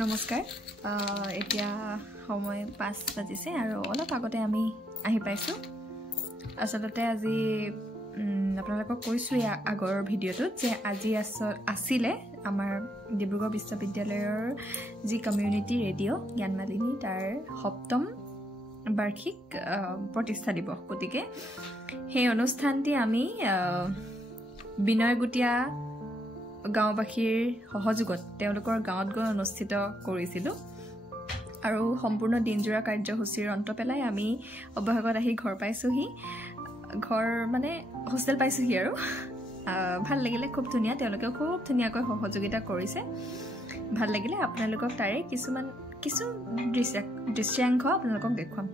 নমস্কাৰ এতিয়া সময় 5 বাজিছে আৰু অলপ আগতে আমি আহি পাইছো আসলতে আজি আপোনালোকক কৈছো আগৰ ভিডিঅ'টোত যে আজি আছিল আমাৰ ডিব্ৰুগড় বিশ্ববিদ্যালয়ৰ যি কমিউনিটি ৰেডিঅ' জ্ঞানমালিনী তাৰ সপ্তম বাৰ্ষিক প্ৰতিষ্ঠা দিৱস গতিকে সেই অনুষ্ঠানটি আমি বিনয় গুটিয়া গাঁওবাসীৰ সহযোগত তেওঁলোকৰ গাঁৱত গৈ অনুষ্ঠিত কৰিছিলো আৰু সম্পূৰ্ণ দিনজোৰা কাৰ্যসূচীৰ অন্ত পেলাই আমি অৱভাগত আহি ঘৰ পাইছোহি ঘৰ মানে হোষ্টেল পাইছোহি আৰু ভাল লাগিলে খুব ধুনীয়া তেওঁলোকে খুব ধুনীয়াকৈ সহযোগিতা কৰিছে ভাল লাগিলে আপোনালোকক তাৰে কিছু দৃশ্যাংশ আপোনালোকক দেখুৱাম